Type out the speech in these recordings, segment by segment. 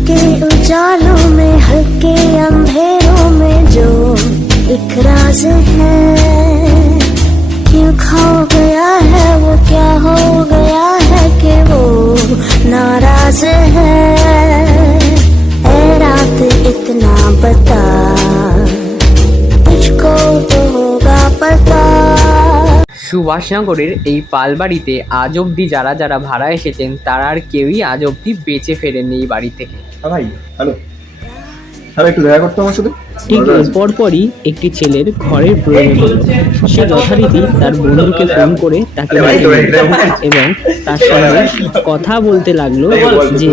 हल्के उजालों में हल्के अंधेरों में जो एक राज है, क्यों खो गया है वो, क्या हो गया है कि वो नाराज है। ऐ रात इतना बता, तुझको तो होगा पता। সুভাষনগরের এই পালবাড়িতে আজ অবধি যারা যারা ভাড়া এসেছেন তারা আর কেউই আজ অবধি বেঁচে ফেরেননি এই বাড়ি থেকে। ভাই হ্যালো, হ্যালো, একটু দেখা করতে আমার সাথে। ঠিক পরপরই একটি ছেলের ঘরের প্রয়োজন হলো। সে যথারীতি তার বন্ধুকে ফোন করে তাকে এবং তার সঙ্গে কথা বলতে লাগলো যে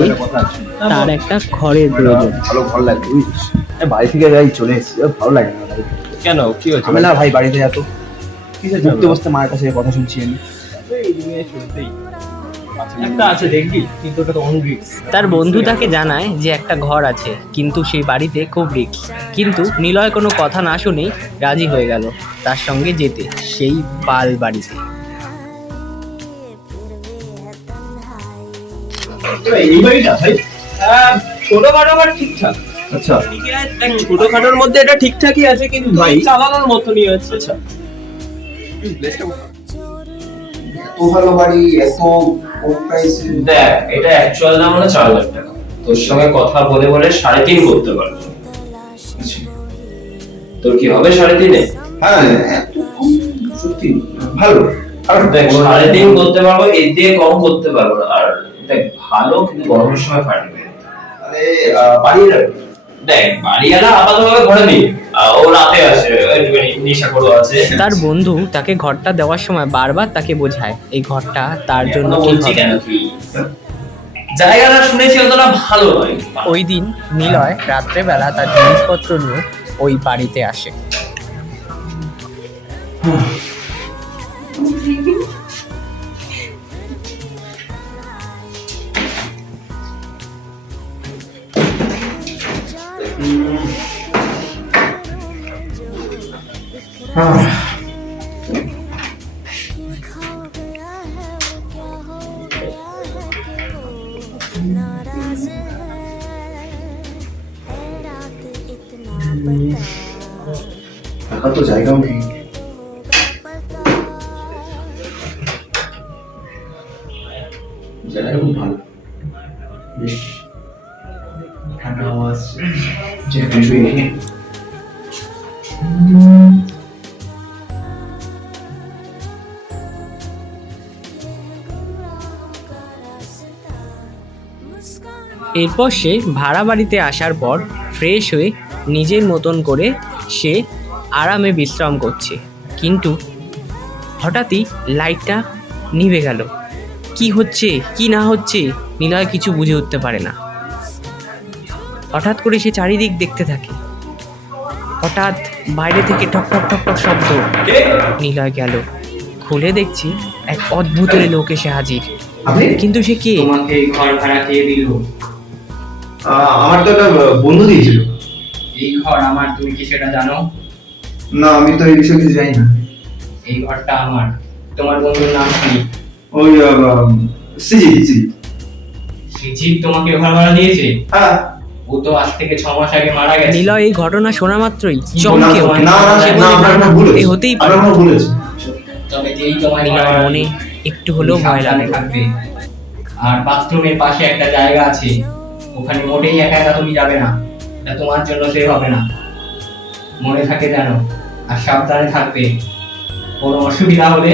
তার একটা ঘরের প্রয়োজন। ভালো ভালো লাগে, বুঝিস বাড়ি থেকে যাই চলে এসেছি, ভালো লাগে না। কেন, কি হয়েছে? আমি না ভাই বাড়িতে এত বসতে বসতে মায়ের কাছে কথা শুনছি আমি। একটা আছে দেখবি, কিন্তু ওটা তো অন রিস্ক। তার বন্ধু তাকে জানায় যে একটা ঘর আছে, কিন্তু সেই বাড়িতে খুব রিস্ক। কিন্তু নিলয় কোনো কথা না শুনেই রাজি হয়ে গেল তার সঙ্গে যেতে সেই পাল বাড়িতে। এই বাড়িটা ভাই ছোটখাটো আবার ঠিকঠাক। আচ্ছা, ছোটখাটোর মধ্যে এটা ঠিকঠাকই আছে, কিন্তু ভাই চালানোর মতনই আছে। আচ্ছা, এত ভালো বাড়ি, এত কম প্রাইসে। দেখ, এটা অ্যাকচুয়াল দাম হলো 4 লাখ টাকা। তোর সঙ্গে কথা বলে বলে 3.5 করতে পারবো। তোর কি হবে 3.5-এ? হ্যাঁ, এত কম সত্যি ভালো। আর দেখ, 3.5 করতে পারবো, এর দিয়ে কম করতে পারবো না। আর দেখ, ভালো কিন্তু গরমের সময় ফাটবে। আরে বাড়িটা দেখ, বাড়িওয়ালা আপাততভাবে ঘরে নেই, ও রাতে আসে, একটুখানি নেশা করে আছে। তার বন্ধু তাকে ঘরটা দেওয়ার সময় বারবার তাকে বোঝায় এই ঘরটা তার জন্য ঠিক বলছি হবে কেন, না। তুই জায়গাটা শুনেছি অতটা ভালো নয়। ওই দিন নিলয় রাত্রেবেলা তার জিনিসপত্র নিয়ে ওই বাড়িতে আসে। থাকার তো জায়গাও নেই। জায়গাটা খুব ভালো, বেশ ঠান্ডা হাওয়া আসছে, যে ফ্রেশ হয়ে গেছে। এরপর সে ভাড়া বাড়িতে আসার পর ফ্রেশ হয়ে নিজের মতন করে সে আরামে বিশ্রাম করছে, কিন্তু হঠাৎই লাইটটা নিভে গেল। কি হচ্ছে কি না হচ্ছে নিলয় কিছু বুঝে উঠতে পারে না। হঠাৎ করে সে চারিদিক দেখতে থাকে। হঠাৎ বাইরে থেকে ঠক ঠক ঠক ঠক শব্দ। নিলয় গেল, খুলে দেখছি এক অদ্ভুত লোক এসে হাজির। কিন্তু সে কে? তোমাকে এই ঘর ভাড়া কে দিল? আমার তো একটা বন্ধু দিয়েছিল। এই ঘর আমার, তুমি কি সেটা জানো? না, আমি তো এই বিষয়ে কিছু জানি না। এই ঘরটা আমার। তোমার বন্ধুর নাম কি? ওই সিজি। সুজিত তোমাকে ঘর ভাড়া দিয়েছে? হ্যাঁ। ও তো আজ থেকে 6 মাস আগে মারা গেছে। নিলয় এই ঘটনা শোনা মাত্রই চমকে এ হতেই পারে। তবে যেই তোমার নিলয়ের মনে একটু হলেও ভয় লাগে। থাকবে। আর বাথরুমের পাশে একটা জায়গা আছে, ওখানে মোটেই একা একা তুমি যাবে না, এটা তোমার জন্য সেভ হবে না। মনে থাকে জানো, আর সাবধানে থাকবে। কোনো অসুবিধা হলে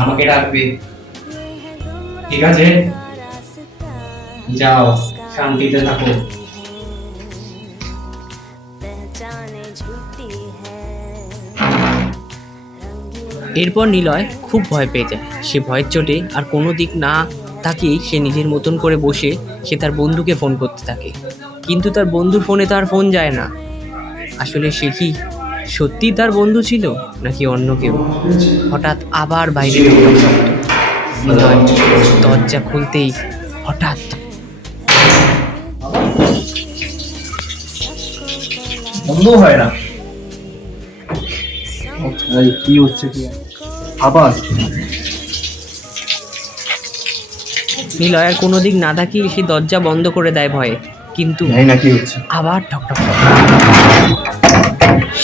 আমাকে ডাকবে, ঠিক আছে? যাও, শান্তিতে থাকো। এরপর নিলয় খুব ভয় পেয়ে যায়। সে ভয়ের চোটে আর কোনো দিক না তাকিয়েই সে নিজের মতন করে বসে সে তার বন্ধুকে ফোন করতে থাকে, কিন্তু তার বন্ধুর ফোনে তার ফোন যায় না। আসলে সে কি সত্যি তার বন্ধু ছিল নাকি অন্য কেউ? হঠাৎ আবার বাইরে নিলয় দরজা খুলতেই হঠাৎ বন্ধ হয় না। কি হচ্ছে কি আবার? নিলয় আর কোনো দিক না তাকিয়ে সে দরজা বন্ধ করে দেয় ভয়ে, কিন্তু জানি না কি হচ্ছে। আবার ঠকঠক ঠক।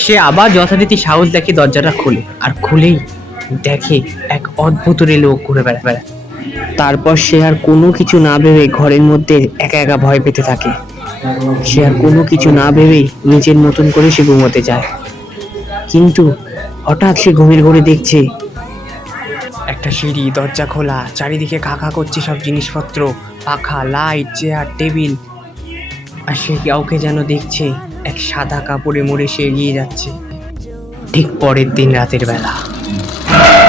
সে আবার যথারীতি সাহস দেখে দরজাটা খোলে, আর খুলেই দেখে এক অদ্ভুত লোক ঘুরে বেড়ায়। তারপর সে আর কোনো কিছু না ভেবে ঘরের মধ্যে একা একা ভয় পেতে থাকে। সে আর কোনো কিছু না ভেবেই নিজের মতন করে সে ঘুমোতে যায়। কিন্তু হঠাৎ সে ঘুমের ঘরে দেখছে একটা সিঁড়ি, দরজা খোলা, চারিদিকে খা খা করছে সব জিনিসপত্র, পাখা, লাইট, চেয়ার, টেবিল। আর সে কাউকে যেন দেখছে, এক সাদা কাপড়ে মুড়ে সে এগিয়ে যাচ্ছে। ঠিক পরের দিন রাতের বেলা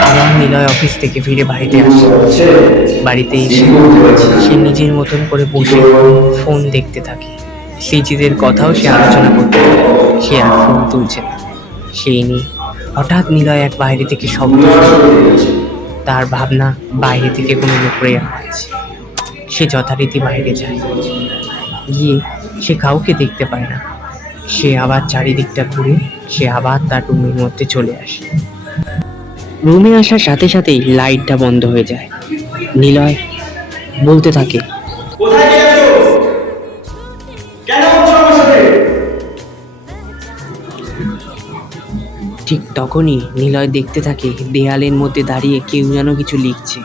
আবার নিলয় অফিস থেকে ফিরে বাড়িতে আসে। বাড়িতে এসে সে নিজের মতন করে বসে ফোন দেখতে থাকে। স্মৃতিদের কথাও সে আলোচনা করতে থাকে। সে আর ফোন তুলছে না। সেই নিয়ে হঠাৎ নিলয় এক বাইরে থেকে শব্দ শুনে। তার ভাবনা বাইরে থেকে কোনো লোক প্রেয়ার করছে। সে যথারীতি বাইরে যায়, গিয়ে সে কাউকে দেখতে পায় না। সে আবার চারিদিকটা ঘুরে সে আবার তার রুমের মধ্যে চলে আসে। রুমে আসার সাথে সাথেই লাইটটা বন্ধ হয়ে যায়। নিলয় বলতে থাকে, কোথায় গেছো? কেন হচ্ছ আমার সাথে? ঠিক তখনই নিলয় দেখতে থাকে দেয়ালের মধ্যে দাঁড়িয়ে কেউ যেন কিছু লিখছে।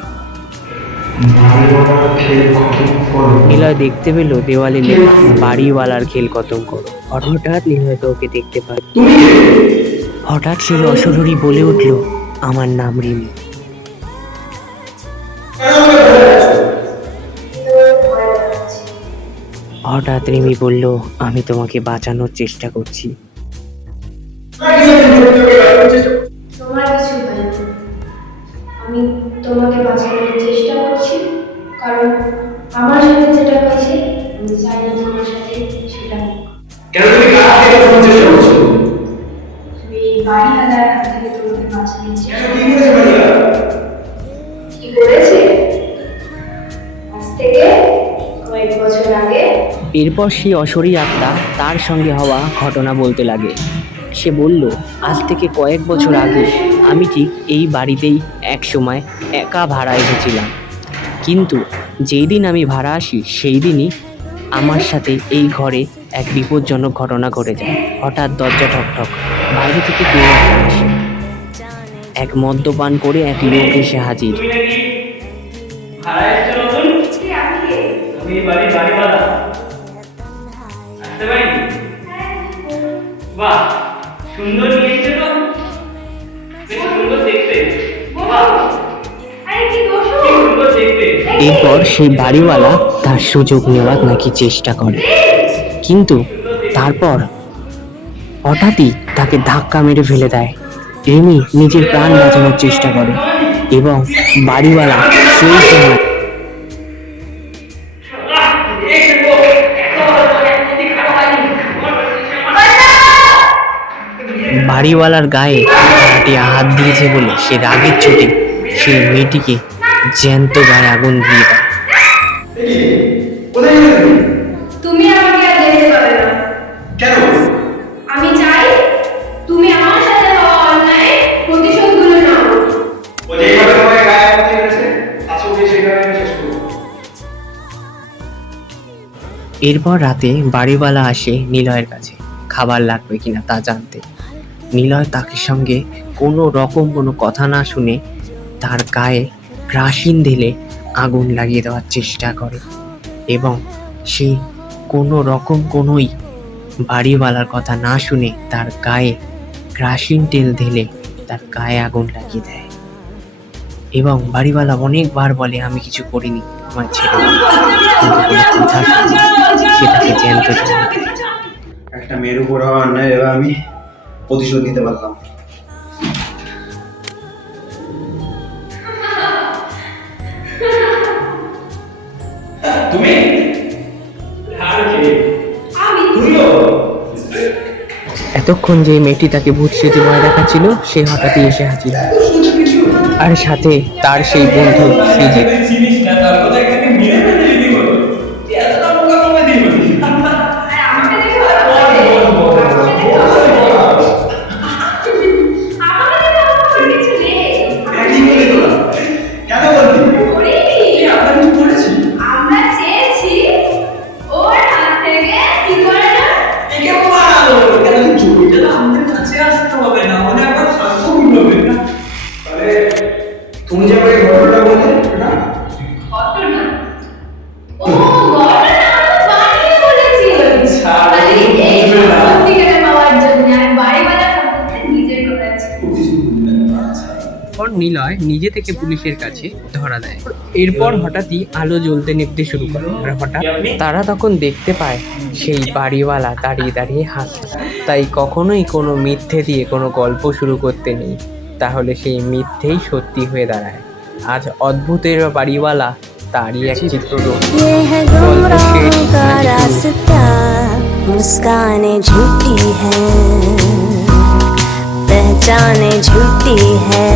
নিলয় দেখতে পেল দেওয়ালে লেখা বাড়িওয়ালার খেল খতম করো। হঠাৎ নিলয় তো ওকে দেখতে পায়। হঠাৎ সে অশরীরী বলে উঠল, আমার নাম রিমি। হঠাৎ রিমি বলল, আমি তোমাকে বাঁচানোর চেষ্টা করছি। তোমার কিছু হয় না। আমি তোমাকে বাঁচানোর চেষ্টা করছি, কারণ আমার সাথে যেটা হয়েছে আমি চাই না তোমার সাথে সেটা হোক। কেন তুমি কার থেকে বাঁচানোর চেষ্টা করছো? আমি এই বাড়িওয়ালার হাত থেকে তোমাকে বাঁচানোর চেষ্টা কেন কি করেছে বাড়িওয়ালা? কি করেছে? আজ থেকে কয়েক বছর আগে এরপর সেই অশরীরী আত্মা তার সঙ্গে হওয়া ঘটনা বলতে লাগে। সে বলল, আজ থেকে কয়েক বছর আগে আমি ঠিক এই বাড়িতেই এক সময় একা ভাড়া এসেছিলাম। কিন্তু যেই দিন আমি ভাড়া আসি সেই দিনই আমার সাথে এই ঘরে এক বিপজ্জনক ঘটনা ঘটে যায়। হঠাৎ দরজা ঠকঠক, বাইরে থেকে কেউ একটা আসে। এক মদ্যপান করে এক লোক এসে হাজির। তুমি নাকি ভাড়া এসেছো নতুন? আমি এই বাড়ির বাড়িওয়ালা। আসতে পারি? বাহ, সুন্দর নিয়ে এসেছো তো, বেশ সুন্দর দেখতে। বাহ, কি সুন্দর দেখতে। এরপর সেই বাড়িওয়ালা তার সুযোগ নেওয়ার নাকি চেষ্টা করে, কিন্তু তারপর হঠাৎই তাকে ধাক্কা মেরে ফেলে দেয়। রিমি নিজের প্রাণ বাঁচানোর চেষ্টা করে এবং বাড়িওয়ালা সেই সময় বাড়িওয়ালার গায়ে ভাড়াটি হাত দিয়েছে বলে সে রাগের চোটে সেই মেয়েটিকে জ্যান্ত গায়ে আগুন দিয়ে দেয়। কোথায় গেলে তুমি? তুমি আমাকে আর দেখতে পাবে না। কেন? আমি চাই তুমি আমার সাথে হওয়া অন্যায় প্রতিশোধগুলো নাও। ও যেভাবে তোমাকে গায়ে হাত দিয়ে গেছে, আজকে সেইভাবে আমি শেষ করবো। এরপর রাতে বাড়িওয়ালা আসে নিলয়ের কাছে খাবার লাগবে কিনা তা জানতে। নিলয় তাকে সঙ্গে কোনো রকম কোনো কথা না শুনে তার গায়ে কেরোসিন ঢেলে আগুন লাগিয়ে দেওয়ার চেষ্টা করে এবং সে কোনো রকম কোনোই বাড়িওয়ালার কথা না শুনে তার গায়ে কেরোসিন তেল ঢেলে তার গায়ে আগুন লাগিয়ে দেয় এবং বাড়িওয়ালা অনেকবার বলে, আমি কিছু করিনি, আমার ছেলে। কিন্তু কোনো কথা শুনে সে তাকে জ্যান্ত জ্বালিয়ে দেয়। একটা মেয়ের উপর হওয়া অন্যায় এবার আমি প্রতিশোধ নিতে পারলাম। তুমি? আর কে? তুমিও? এতক্ষণ যে মেয়েটি তাকে ভূত স্মৃতি ভয় দেখাচ্ছিল সে হঠাৎই এসে হাজির, আর সাথে তার সেই বন্ধু সৃজিত। তুই চিনিস না, তার কথা এখানে মেরে ফেলতে যদি বলো, তুই এতটা বোকা কমে দিবি। আমাকে দেখে ভালো লাগে। আমাকে দেখে আমার কিছু নেই। কি বলি তোরা? কেন বলবি? করিনি। আমরা কিছু করেছি? আমরা চেয়েছি ওর হাত থেকে নিলয় নিজে থেকে পুলিশের কাছে ধরা দেয়। এরপর হঠাৎই আলো জ্বলতে নিভতে শুরু করে, আর হঠাৎ তারা তখন দেখতে পায় সেই বাড়িওয়ালা দাঁড়িয়ে দাঁড়িয়ে হাসছে। তাই কখনোই কোনো মিথ্যে দিয়ে কোনো গল্প শুরু করতে নেই, তাহলে সেই মিথ্যেই সত্যি হয়ে দাঁড়ায়। আজ অদ্ভুতের বাড়িওয়ালা তারই এক চিত্ররূপ। ये है गुमराहों का रास्ता, मुस्कानें झूठी हैं, पहचाने झूठी है।